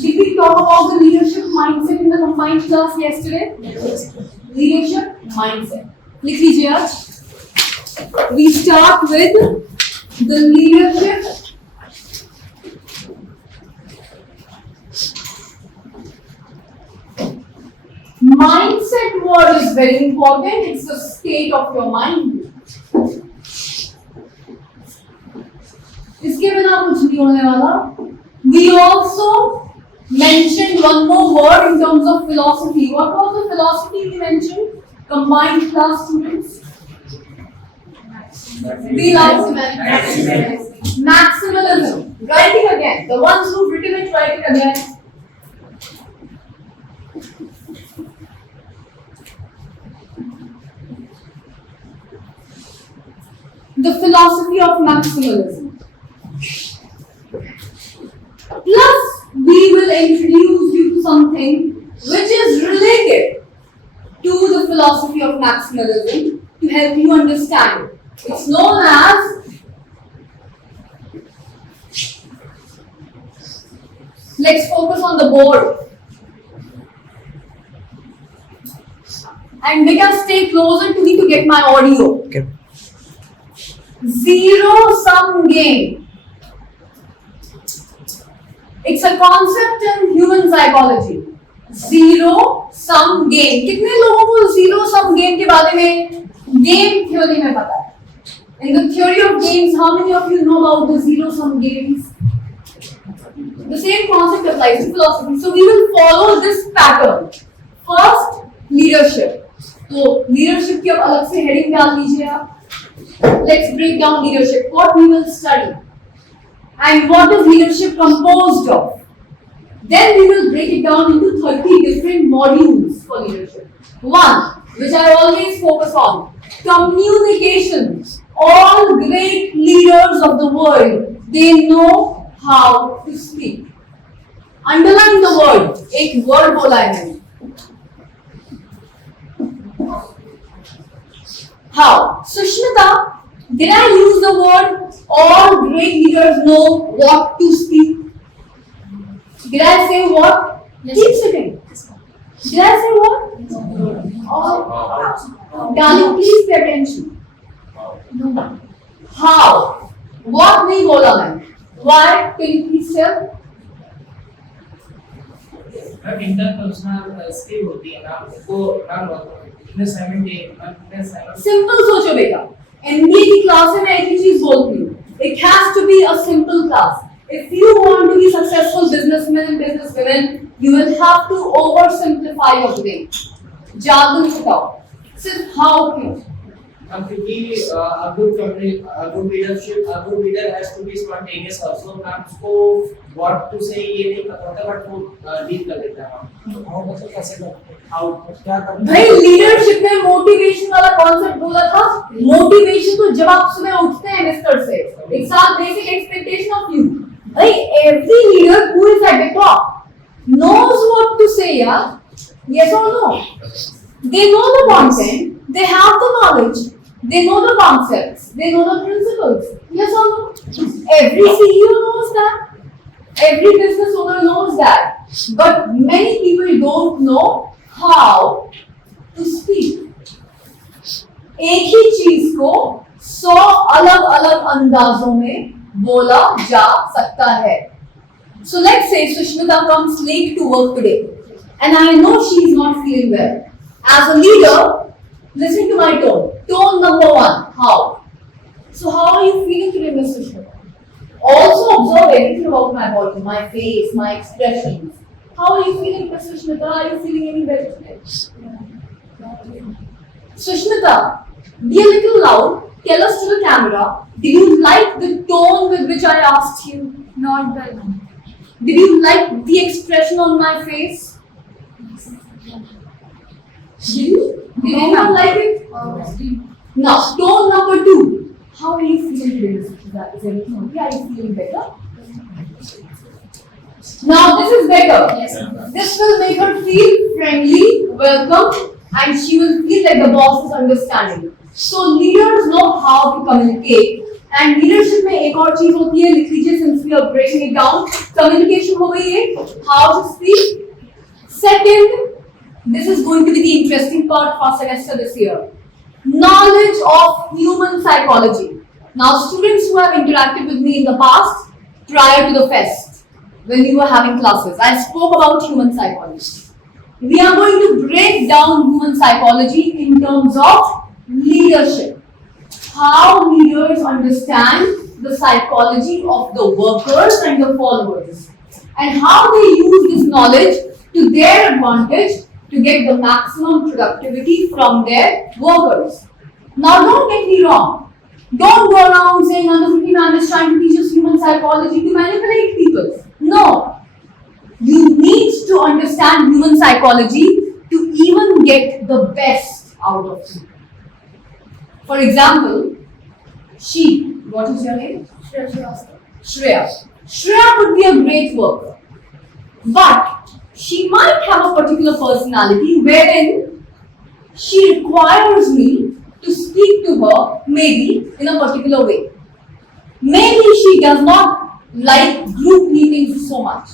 Did we talk about the leadership mindset in the combined class yesterday? Yes. Leadership mindset. लिख लीजिए आज. We start with the leadership mindset. Word is very important. It's the state of your mind. इसके बिना कुछ नहीं होने वाला. We also mentioned one more word in terms of philosophy. What was the philosophy we mentioned? Combined class students. Be loud. Maximalism. Write it again. The ones who've written it, write it again. The philosophy of maximalism. Plus, we will introduce you to something which is related to the philosophy of maximalism to help you understand it. It's known as let's focus on the board. And beta, stay closer to me to get my audio. Okay. Zero sum game. It's a concept in human psychology. Zero sum game. कितने लोगों को zero sum game के बारे में game theory में पता है? In the theory of games, how many of you know about the zero sum games? The same concept applies to philosophy. So we will follow this pattern. First, leadership. तो leadership की अब अलग से heading डाल लीजिए आप. Let's break down leadership. What we will study and what is leadership composed of. Then we will break it down into 30 different modules for leadership. One, which I always focus on, communication. All great leaders of the world, they know how to speak. Underline the word. एक word बोला है मैंने. How? Sushmita, did I use the word all great leaders know what to speak? Did I say what? Yes. Keep sitting. Did I say what? No. Darling, please pay attention. No. How? What नहीं बोला मैंने. Why? Can you please tell? Interpersonal skill होती है ना वो simple सोचो बेटा. MBA की क्लास में मैं एक ही चीज बोलती हूँ. It has to be a simple class. If you want to be successful businessmen and businesswomen, you will have to oversimplify your brain. जादू सिखाओ. सिर्फ how क्यों? क्योंकि a good leader has to be spontaneous also. Ma'am उसको what to say ये नहीं पता होता बट वो डील कर लेता है. how मतलब कैसे करते हैं? how क्या करते हैं? भाई लीडरशिप में मोटिवेशन वाला कॉन्सेप्ट बोला था. मोटिवेशन तो जब आप सुबह उठते हैं बिस्तर से. It's our basic expectation of you. भाई every leader who is at the top knows what to say, yeah? Yes or no? They know the content. They have the knowledge. They know the concepts. They know the principles. Yes or no? Every CEO knows that. Every business owner knows that. But many people don't know how to speak. एक ही चीज को 100 अलग-अलग अंदाजों में बोला जा सकता है. So let's say Sushmita comes late to work today, and I know she is not feeling well. As a leader, listen to my tone. Tone number 1. How? So how are you feeling today, Miss Sushmita? Also observe everything about my body, my face, my expressions. How are you feeling, Miss Sushmita? Are you feeling any better today? Sushmita, be a little loud. Tell us to the camera. Did you like the tone with which I asked you? Not well. Did you like the expression on my face? Did you? Did anyone like it? Now, tone number 2. How are you feeling today, Miss Sushmita? Is everything okay? Are you feeling better? Now, this is better. Yes. This will make her feel friendly, welcome, and she will feel like the boss is understanding. So leaders know how to communicate. And leadership में एक और चीज होती है, लिख लीजिए since we are breaking it down. Communication हो गई है, how to speak. Second, this is going to be the interesting part of our semester this year. Knowledge of human psychology. Now, students who have interacted with me in the past, prior to the fest, when we were having classes, I spoke about human psychology. We are going to break down human psychology in terms of leadership. How leaders understand the psychology of the workers and the followers, and how they use this knowledge to their advantage to get the maximum productivity from their workers. Now, don't get me wrong. Don't go around saying Anushriti ma'am is trying to teach us human psychology to manipulate people. No. You need to understand human psychology to even get the best out of you. For example, what is your name? Shreya. Shreya would be a great worker, but she might have a particular personality wherein she requires me to speak to her maybe in a particular way. Maybe she does not like group meetings so much.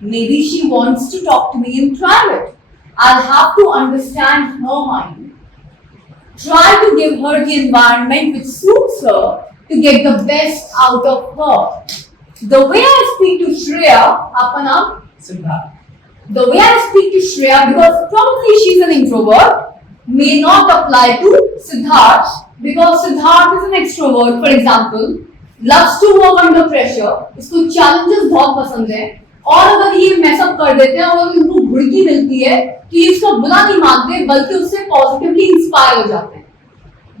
Maybe she wants to talk to me in private. I'll have to understand her mind. Try to give her the environment which suits her to get the best out of her. The way I speak to Shreya, आपका नाम? Siddharth. The way I speak to Shreya, because probably she's an introvert, may not apply to Siddharth, because Siddharth is an extrovert, for example, loves to work under pressure, इसको challenges बहुत पसंद है, और अगर ये mess up कर देते हैं और अगर इनको भुड़की मिलती है तो ये इसको बुरा नहीं मानते बल्कि उससे positively inspire हो जाते हैं.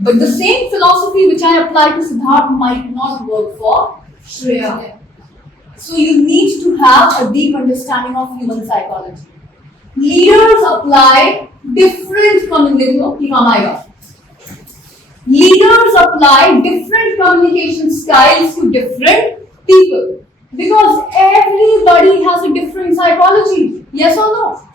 But the same philosophy which I apply to Siddharth might not work for Shreya. So you need to have a deep understanding of human psychology. Leaders apply different Leaders apply different communication styles to different people because everybody has a different psychology. Yes or no?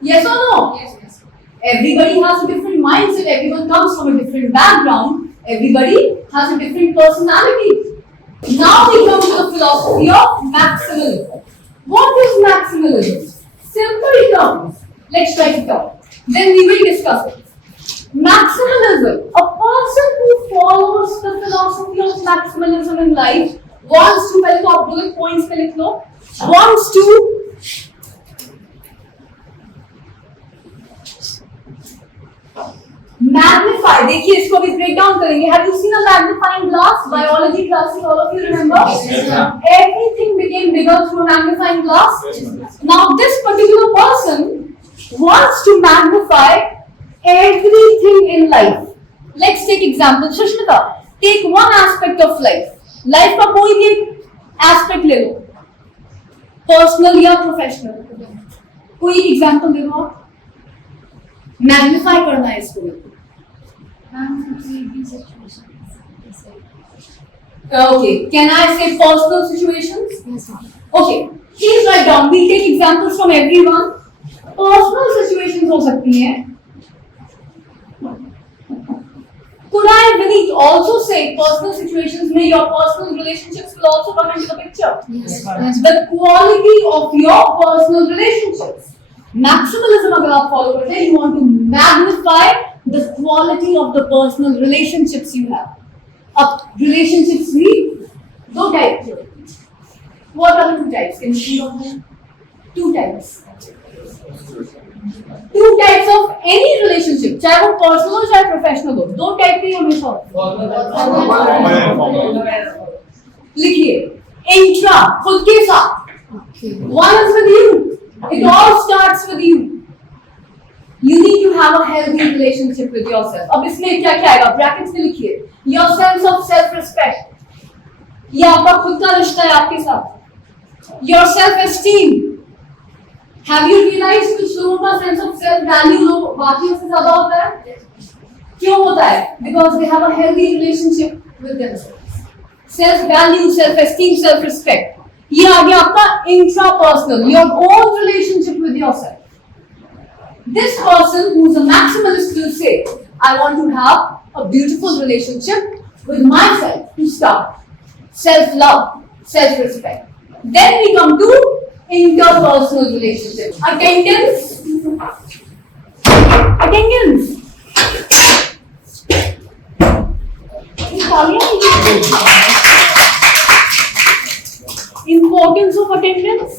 Yes or no? Yes. Everybody has a different mindset. Everyone comes from a different background. Everybody has a different personality. Now we come to the philosophy of maximalism. What is maximalism? Simple terms. Let's write it down. Then we will discuss it. Maximalism. A person who follows the philosophy of maximalism in life wants to, पहले तो आप bullet points पे लिख लो, wants to magnify. देखिए इसको भी break down करेंगे. Have you seen a magnifying glass? Biology classes, all of you remember? Yes, ma'am. Everything became bigger through a magnifying glass. Yes, ma'am. Now this particular person wants to magnify everything in life. Let's take example. Sushmita, take one aspect of life. Life का कोई भी aspect ले लो, personal या professional. कोई एक example दे दो आप. Magnify करना है इसको. Okay. Can I say personal situations? Yes, ma'am. Okay. Please write down. We'll take examples from everyone. Personal situations हो सकती हैं. Could I, Vineet, also say personal situations में your personal relationships will also come into the picture? Yes, ma'am. The quality of your personal relationships. Maximalism अगर आप follow करते हैं, you want to magnify the quality of the personal relationships you have. अब relationships भी दो types हैं. What are the two types? Can you see on there? Two types. Two types of any relationship, चाहे वो personal हो चाहे professional हो, दो type के हमेशा होते हैं. लिखिए, intra खुद के साथ. Okay. One is with you. It all starts with you. You need to have a healthy relationship with yourself. अब इसमें क्या क्या आएगा? Brackets में लिखिए. Your sense of self-respect. ये आपका खुद का रिश्ता है आपके साथ. Your self-esteem. Have you realized कुछ लोगों का sense of self-value लोग बाकियों से ज़्यादा होता है? क्यों होता है? Because they have a healthy relationship with themselves. Self-value, self-esteem, self-respect. ये आ गया आपका intrapersonal, your own relationship with yourself. This person who's a say, I want to have a beautiful relationship with myself to start. Self-love, self-respect. Then we come to interpersonal relationships. Attendance. Importance of attendance.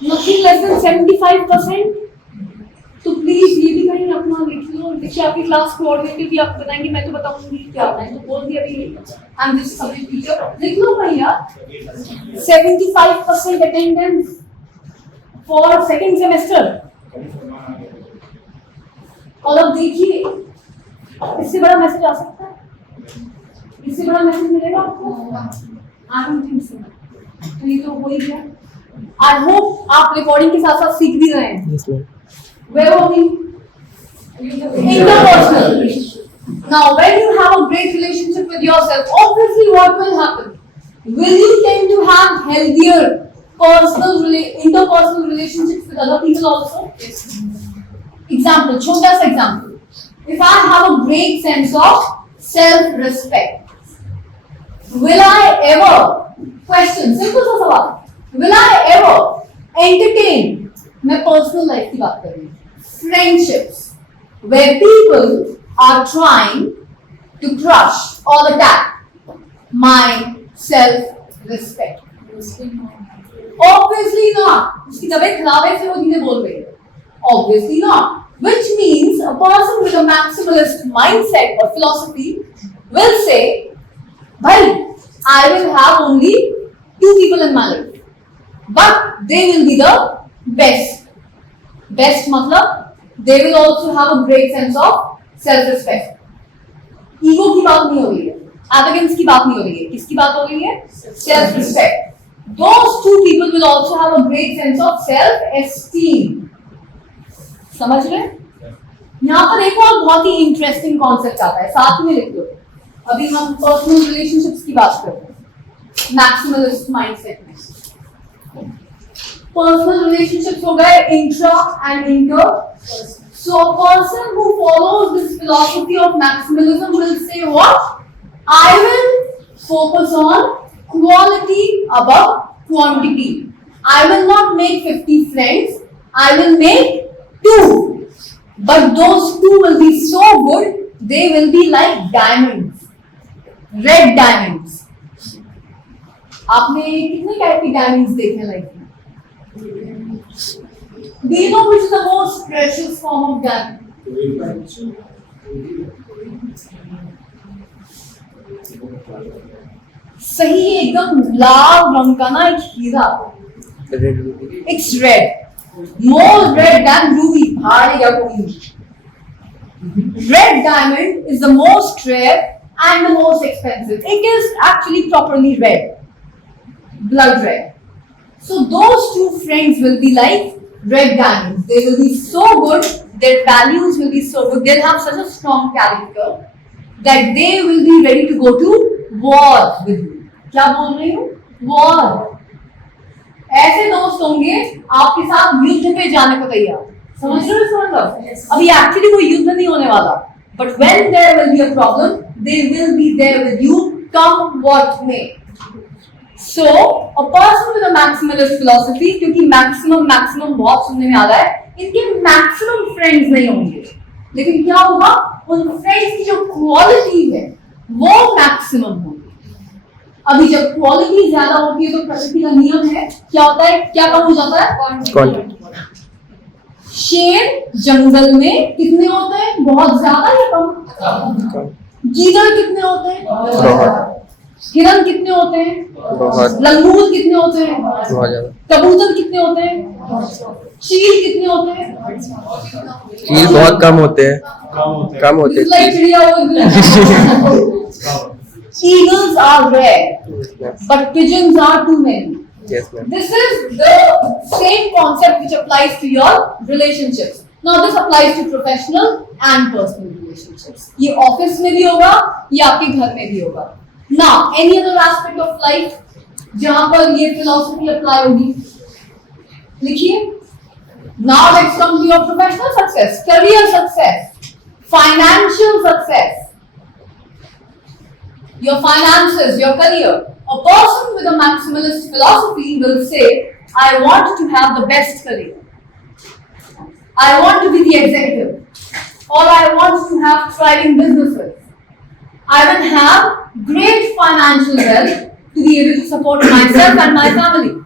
Nothing less than 75%. तो please ये भी कहीं अपना लिख लो। देखिए आपकी class coordinator भी आपको बताएंगे, मैं तो बताऊंगी क्या होता है, तो बोल दिया भी I am just subject teacher, लिख लो कहीं यार। 75% अटेंडेंस फॉर सेकंड सेमेस्टर। और अब देखिए इससे बड़ा मैसेज आ सकता है, इससे बड़ा मैसेज मिलेगा आपको? I don't think so. तो ये तो हो ही गया। आई होप आप रिकॉर्डिंग के साथ साथ सीख भी रहे हैं। Yes, ma'am. Where were we? Interpersonal. Now, when you have a great relationship with yourself, obviously what will happen? Will you tend to have healthier interpersonal relationships with other people also? Yes. Example, छोटा सा example. If I have a great sense of self-respect, will I ever, question, simple सा सवाल, will I ever entertain, मैं personal life की बात कर रही हूँ, friendships where people are trying to crush or attack my self-respect? Obviously not. उसकी तबीयत खराब है इसलिए वो धीरे बोल रही है. Obviously not. Which means a person with a maximalist mindset or philosophy will say, "Bhai, I will have only 2 people in my life, but they will be the best." Best मतलब they will also have a great sense of self-respect. Ego की बात नहीं हो रही है, arrogance की बात नहीं हो रही है, किसकी बात हो रही है? Self-respect. Those 2 people will also have a great sense of self-esteem. समझ रहे? यहाँ पर एक और बहुत ही इंटरेस्टिंग कॉन्सेप्ट आता है, साथ में लिख लो। अभी हम पर्सनल रिलेशनशिप्स की बात करते हैं मैक्सिमलिस्ट माइंडसेट में। Personal relationships हो गए intra and inter. So a person who follows this philosophy of maximalism will say what? I will focus on quality above quantity. I will not make 50 friends. I will make 2. But those 2 will be so good, they will be like diamonds. Red diamonds. आपने कितने type की diamonds देखे हैं life में? Do you know which is the most precious form of diamond? सही एकदम लाल रंग का ना एक हीरा। It's red. More red than ruby. भाड़ या कोई। Red diamond is the most rare and the most expensive. It is actually properly red, blood red. So those 2 friends will be like red diamonds. They will be so good, their values will be so good, they'll have such a strong character that they will be ready to go to war with you. क्या बोल रही हूँ? War. ऐसे दोस्त होंगे आपके साथ युद्ध पे जाने को तैयार। समझ रहे हो इस मतलब? अभी एक्चुअली कोई युद्ध नहीं होने वाला, but when there will be a problem, they will be there with you, come what may. So, a person with a maximalist philosophy, क्योंकि maximum बहुत सुनने में आ रहा है, इनके maximum friends नहीं होंगे, लेकिन क्या होगा? उन friends की जो quality है, वो maximum होगी। अभी जब quality ज्यादा होती है तो प्रकृति का नियम है, क्या होता है? क्या कम हो जाता है? Quantity. शेर जंगल में कितने होते हैं? बहुत ज्यादा या कम? गीदड़ कितने होते हैं? हिरन कितने होते हैं? लंगूर कितने होते हैं? कबूतर कितने होते हैं? चील कितने होते हैं? चील बहुत कम होते हैं। कम होते हैं। चिड़िया Eagles are rare, but pigeons are too many. Yes, ma'am. This is the same concept which applies to your relationships. Now this applies to professional and personal relationships. ये ऑफिस में भी होगा, ये आपके घर में भी होगा। Now, any other aspect of life जहाँ पर ये philosophy apply होगी? लिखिए। Now let's come to your professional success, career success. financial success, your finances, your career. A person with a maximalist philosophy will say, I want to have the best career. I want to be the executive. Or I want to have thriving businesses. I will have great financial wealth to be able to support myself and my family.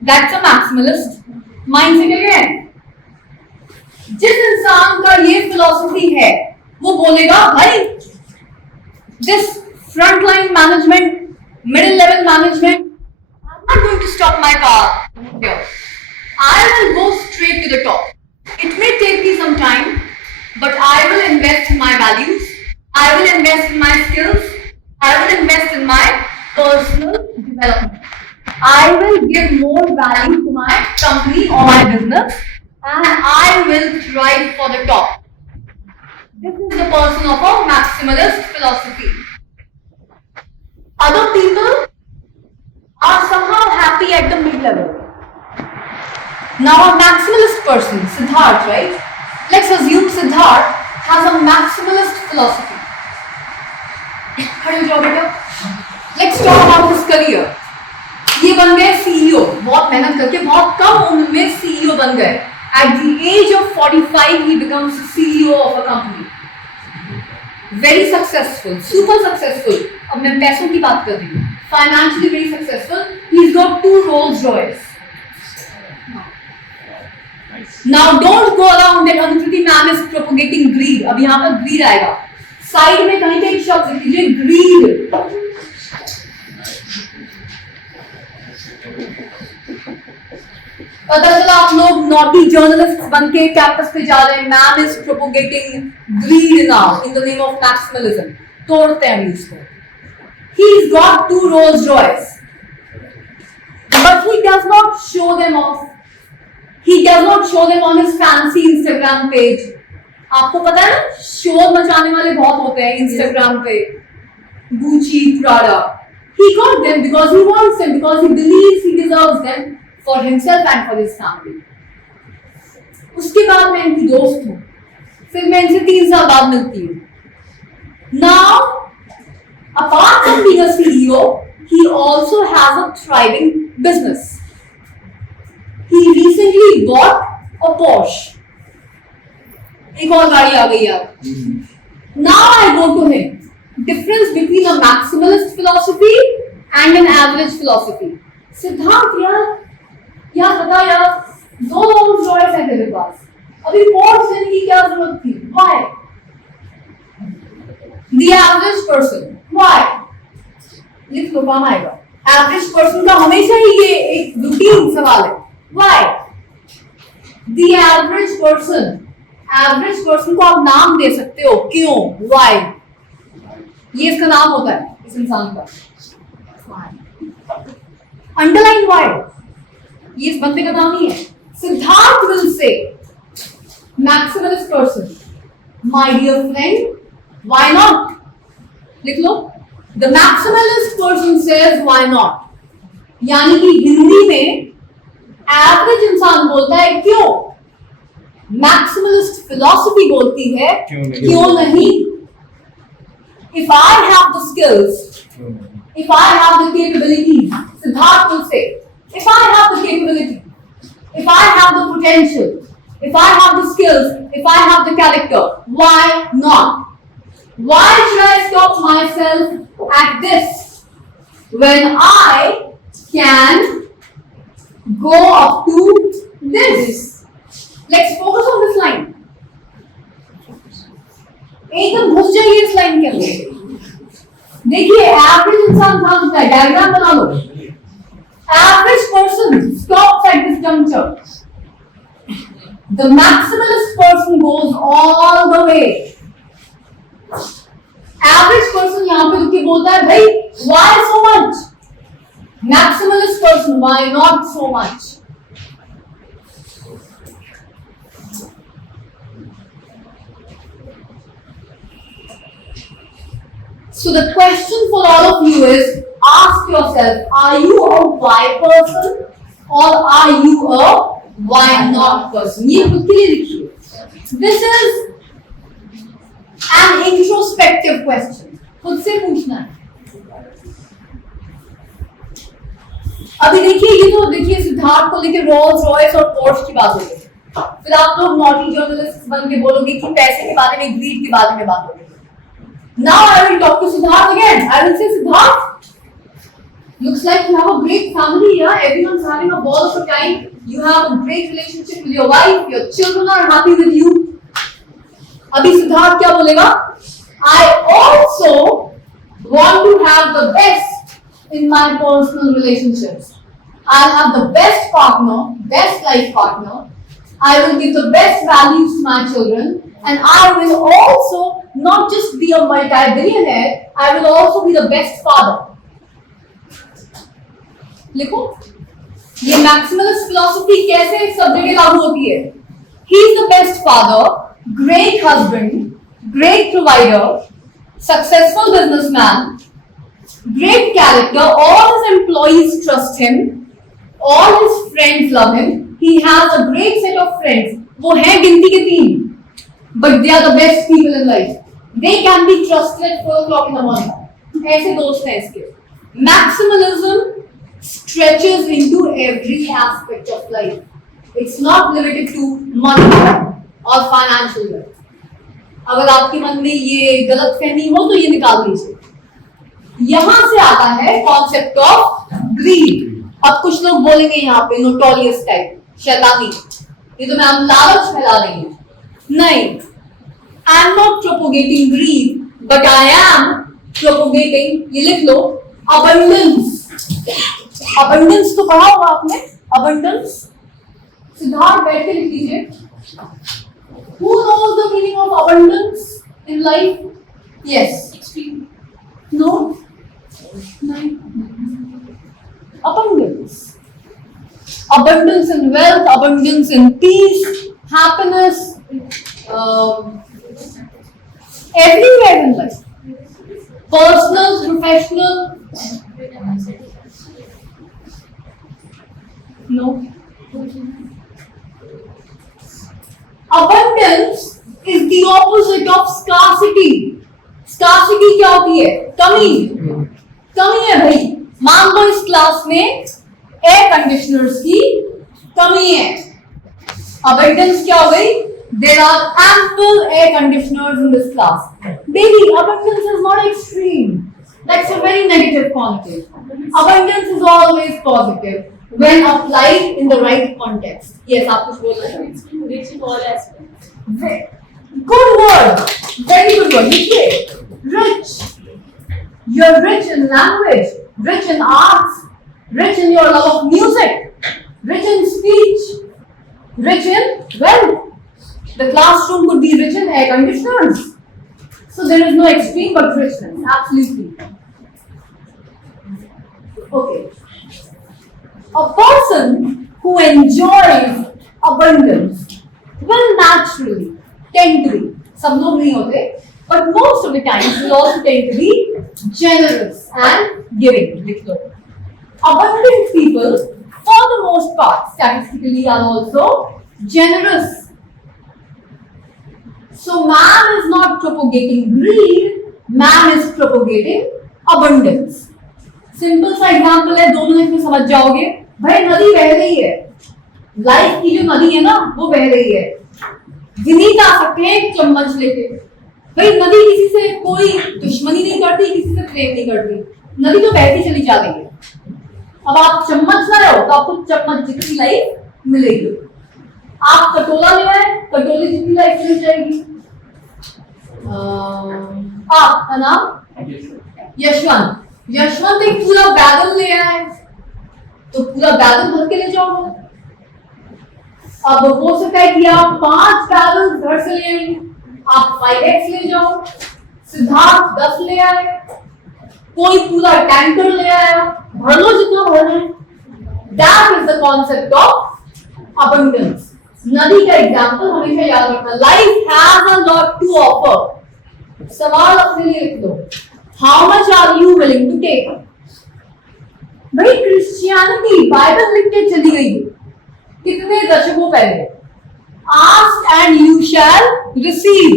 That's a maximalist mindset again. जिस इंसान का ये philosophy है वो बोलेगा भाई this frontline management, middle level management, I'm not going to stop my car here. I will go straight to the top. It may take me some time, but I will invest in my values. I will invest in my skills. I will invest in my personal development. I will give more value to my company or my business, and I will strive for the top. This is the person of a maximalist philosophy. Other people are somehow happy at the mid-level. Now a maximalist person, Siddharth, right? Let's assume Siddharth has a maximalist philosophy. Let's talk about his career. ये बन गए CEO, बहुत मेहनत करके बहुत कम उम्र में CEO बन गए. At the age of 45, he becomes the CEO of a company. Very successful, super successful. अब मैं पैसों की बात कर रही हूँ. Financially very successful. He's got 2 Rolls Royce. Now don't go around that Anukriti ma'am is propagating greed. अब यहाँ पर greed आएगा. Side में कहीं पे एक शब्द लिख लीजिए greed. पता चला आप लोग नॉटी जर्नलिस्ट बन के कैंपस पे जा रहे हैं. Ma'am is propagating greed now in the name of maximalism. तोड़ते हैं उसको. He is got 2 Rolls Royce, but he does not show them off. He does not show them on his fancy Instagram page. आपको पता है ना, शोर मचाने वाले बहुत होते हैं Instagram पे. Gucci, Prada. He got them because he wants them, because he believes he deserves them. For himself and for his family. उसके बाद मैं इनकी दोस्त हूँ. फिर मैं इनसे 3 साल बाद मिलती हूँ. Now, apart from being a CEO, he also has a thriving business. He recently bought a Porsche. एक और गाड़ी आ गई अब. Now I go to him. Difference between a maximalist philosophy and an average philosophy. Siddharth यार बता यार, 2 Rolls Royce है तेरे पास, अभी Porsche लेने की क्या जरूरत थी? Why? The average person. Why? लिख लो, काम आएगा. Average person का हमेशा ही ये एक रूटीन सवाल है. Why? The average person को आप नाम दे सकते हो. क्यों? Why? ये इसका नाम होता है इस इंसान का. Underline why. ये इस बंदे का नाम ही है. Siddharth will say, maximalist person, my dear friend, why not? लिख लो. The maximalist person says why not. यानी कि हिंदी में एवरेज इंसान बोलता है क्यों. मैक्सिमलिस्ट फिलॉसफी बोलती है क्यों नहीं. If I have the skills, if I have the capabilities, Siddharth will say, if I have the capability, if I have the potential, if I have the skills, if I have the character, why not? Why should I stop myself at this when I can go up to this? Let's focus on this line. एकदम घुस जाइए इस line के अंदर. देखिए average इंसान कहाँ होता है, डायग्राम बना लो. Average person stops at this juncture. The maximalist person goes all the way. Average person यहाँ पे रुक के बोलता है भाई why so much? Maximalist person, why not so much? So the question for all of you is, ask yourself, are you a why person or are you a why not person? ये खुद के लिए लिखिए. This is the question, खुद से पूछना है। अभी देखिए ये तो देखिए सिद्धार्थ को लेकर रोल्स रॉयस और पोर्श की बात हो रही है, फिर आप लोग नॉटी जर्नलिस्ट बन के बोलोगे कि पैसे के बारे में, ग्रीड के बारे में बात हो रही है। Now I will talk to Siddharth again. I will say Siddharth, looks like you have a great family, yeah, everyone's having a ball of a time, you have a great relationship with your wife, your children are happy with you. अभी सिद्धार्थ क्या बोलेगा? I also want to have the best in my personal relationships. I'll have the best partner, best life partner. I will give the best values to my children, and I will also not just be a multi-billionaire, I will also be the best father. लिखो, ये maximalist philosophy कैसे सब जगह लागू होती है? He is the best father, great husband, great provider, successful businessman, great character. All his employees trust him, all his friends love him. He has a great set of friends. वो हैं गिनती के 3, but they are the best people in life. They can be trusted at 4 o'clock in the morning. ऐसे दोस्त हैं इसके. Maximalism stretches into every aspect of life. It's not limited to money or financial wealth. अगर आपके मन में ये गलतफहमी हो तो ये निकाल दीजिए। यहां से आता है कॉन्सेप्ट ऑफ ग्रीड। अब कुछ लोग बोलेंगे यहाँ पे नोटोरियस टाइप, शैतानी, ये तो मैम लालच फैला रही है। नहीं, I am not propagating greed, but I am propagating, ये लिख लो, अबंडेंस। अबंडेंस तो पढ़ा होगा आपने, अबंडेंस। सिद्धार्थ बैठ के लिख लीजिए। Who knows the meaning of abundance in life? Yes. No. Abundance. Abundance in wealth, abundance in peace, happiness, everywhere in life. Personal, professional. No. Abundance is the opposite of scarcity. Scarcity क्या होती है? कमी। कमी है भाई। मान लो इस class में एयर कंडीशनर्स की कमी है। Abundance क्या हो गई? There are ample air conditioners in this class. Baby, abundance is not extreme. That's a very negative connotation. Abundance is always positive when applied in the right context. Yes, आप कुछ बोल रहे हैं? Rich in all aspects. Good word. Very good word. देखिए, rich. You're rich in language, rich in arts, rich in your love of music, rich in speech, rich in wealth. The classroom could be rich in air conditioners. So there is no extreme but richness. Absolutely. Okay. A person who enjoys abundance will naturally tend to be, सब लोग नहीं होते, but most of the times will also tend to be generous and giving. Abundant people, for the most part, statistically are also generous. So man is not propagating greed, man is propagating abundance. Simple सा example है, 2 minute में समझ जाओगे। भाई नदी बह रही है, लाइफ की जो नदी है ना वो बह रही है। विनीत आ सकते हैं एक चम्मच लेके। भाई नदी किसी से कोई दुश्मनी नहीं करती, किसी से प्रेम नहीं करती, नदी तो बहती चली जा रही है। अब आप चम्मच लाए हो तो आपको चम्मच जितनी लाइफ मिलेगी। आप कटोला ले आए, कटोले जितनी लाइफ मिल जाएगी। आपका नाम यशवंत, यशवंत एक पूरा बैगल ले आए तो पूरा बैगल भर के ले जाओगे। अब हो सकता है कि आप 5 बैगल घर से ले आएंगे, आप 5x ले जाओ। सिद्धार्थ 10 ले आए, कोई पूरा टैंकर ले आया, भर लो जितना भरना है। That is the concept of abundance. नदी का एग्जाम्पल हमेशा याद रखना। Life has a lot to offer. सवाल अपने लिए लिख लो, how much are you willing to take? भाई क्रिश्चियनिटी बाइबल लिख के चली गई कितने दशकों पहले, ask and you shall receive.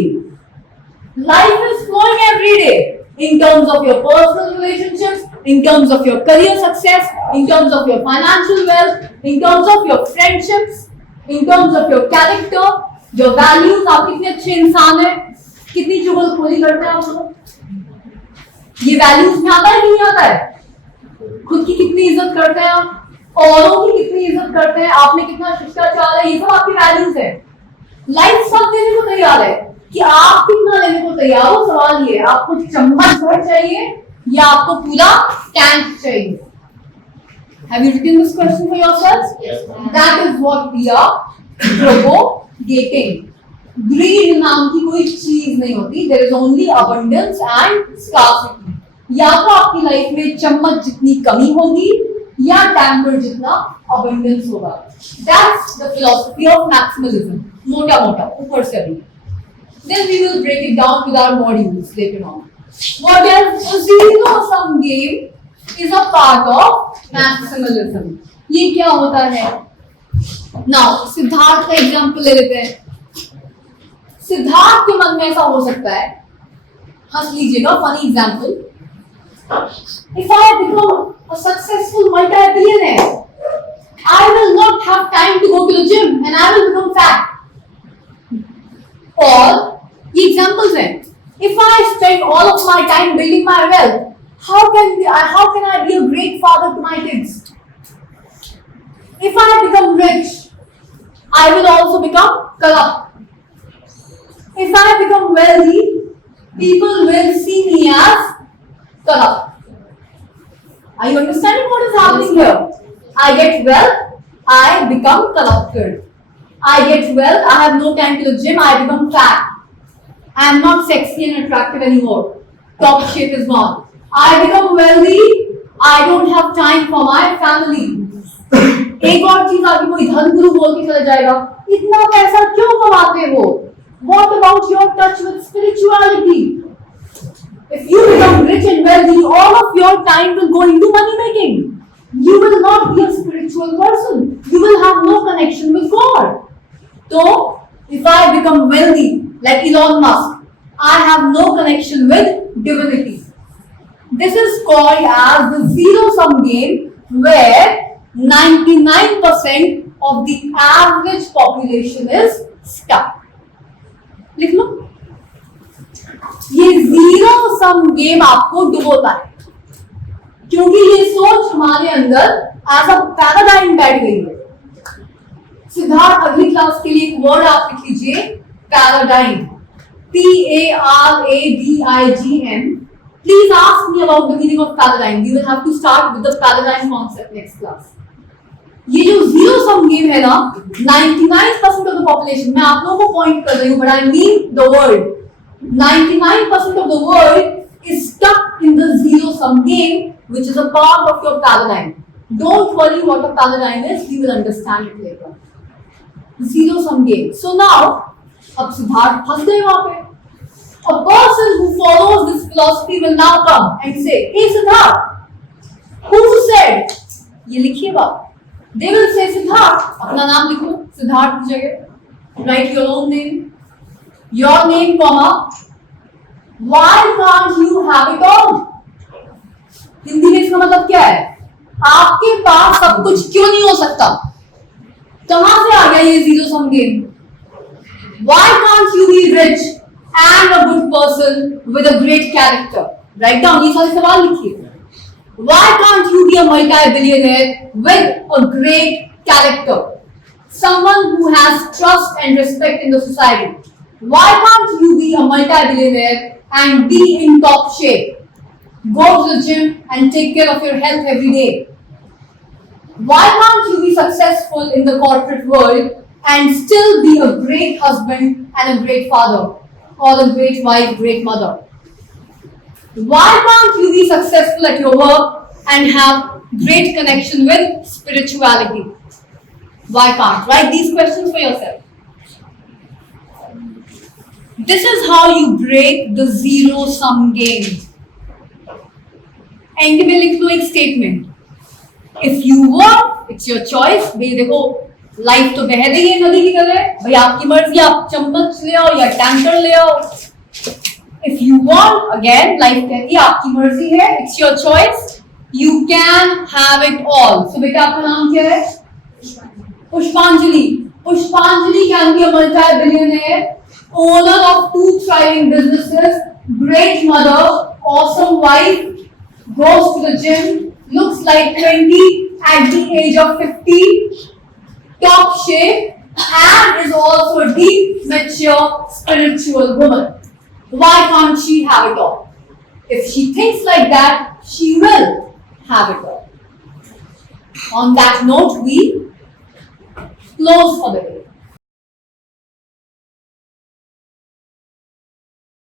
Life is flowing every day in terms of your personal relationships, in terms of your career success, in terms of your financial wealth, in terms of your friendships, in terms of your character, your values. आप कितने अच्छे इंसान हैं, कितनी चुगलखोरी करते हैं आप लोग, ये वैल्यूज में आता है नहीं आता है? खुद की कितनी इज्जत करते हैं आप, औरों की कितनी इज्जत करते हैं, आपने कितना शिष्टाचार है, ये सब आपकी वैल्यूज है। लाइफ सब देने को तैयार है कि आप कितना लेने को तैयार हो। सवाल ये है, आपको चम्मच भर चाहिए या आपको पूरा टैंक चाहिए? Have you written this question for yourselves? Yes, ma'am. That is what we are propagating. Greed नाम की कोई चीज नहीं होती. There is only abundance and scarcity. या तो आपकी लाइफ में चम्मच जितनी कमी होगी या टैंकर जितना abundance होगा. That's the philosophy of maximalism. मोटा मोटा ऊपर से अभी. Then we will break it down with our modules later on. What else? A zero-sum game is a part of maximalism. ये क्या होता है? Now सिद्धार्थ का एग्जाम्पल ले लेते हैं. सिद्धार्थ के मन में ऐसा हो सकता है, हंस लीजिएगा, funny example. If I become a successful multi-billionaire, I will not have time to go to the gym and I will become fat. Or ये examples हैं. If I spend all of my time building my wealth, how can I be a great father to my kids? If I become rich, I will also become corrupt. If I become wealthy, people will see me as corrupt. Are you understanding what is happening here? I get wealth, I become corrupted. I get wealth, I have no time to the gym, I become fat. I am not sexy and attractive anymore. Top shape is gone. I become wealthy, I don't have time for my family. एक और चीज आगे कोई धन गुरु बोल के चला जाएगा, इतना पैसा क्यों कमाते हो? What about your touch with spirituality? If you become rich and wealthy, all of your time will go into money making. You will not be a spiritual person. You will have no connection with God. So, if I become wealthy, like Elon Musk, I have no connection with divinity. This is called as the zero-sum game, where 99% of the average population is stuck. लिख लो, ये zero sum game आपको डुबोता है, क्योंकि ये सोच हमारे अंदर as a paradigm बैठ गई है. सिद्धार्थ अगली क्लास के लिए एक वर्ड आप लिख लीजिए, paradigm. PARADIGM. Please ask me about the meaning of paradigm. We will have to start with the paradigm concept next class. ये जो जीरो सम गेम है ना, 99% of the population, मैं आप लोगों को पॉइंट कर रही हूँ, but I mean the world. 99% of the world is stuck in the zero sum game, which is a part of your paradigm. Don't worry what a paradigm is, we will understand it later. Zero sum game. So now, अब सिद्धार्थ फंस गए वहां पे. A person who follows this philosophy will now come and say, "Hey Siddharth, who said?" ये लिखिए बात. They will say, Siddharth, अपना नाम लिखो, सिद्धार्थ की जगह, write your own name, your name, comma, why can't you have it all? Hindi में इसका मतलब क्या है? आपके पास सब कुछ क्यों नहीं हो सकता? कहां से आ गया ये zero sum game? Why can't you be rich and a good person with a great character? Write down, ये सारे सवाल लिखिए. Why can't you be a multi-billionaire with a great character? Someone who has trust and respect in the society. Why can't you be a multi-billionaire and be in top shape? Go to the gym and take care of your health every day. Why can't you be successful in the corporate world and still be a great husband and a great father, or a great wife, great mother? Why can't you be successful at your work and have great connection with spirituality? Why can't? Write these questions for yourself. This is how you break the zero sum game. End में लिख लो एक statement. If you want, it's your choice. भाई देखो, life तो बह रही है नदी की तरह. भाई आपकी मर्जी, आप चम्मच ले आओ या टैंकर ले आओ. If you want, again, life कहती है आपकी मर्जी है, it's your choice. You can have it all. So बेटा आपका नाम क्या है? Pushpanjali. Pushpanjali can be a multi-billionaire, owner of 2 thriving businesses, great mother, awesome wife, goes to the gym, looks like 20 at the age of 50, top shape, and is also a deep, mature, spiritual woman. Why can't she have it all? If she thinks like that, she will have it all. On that note, we close for the day.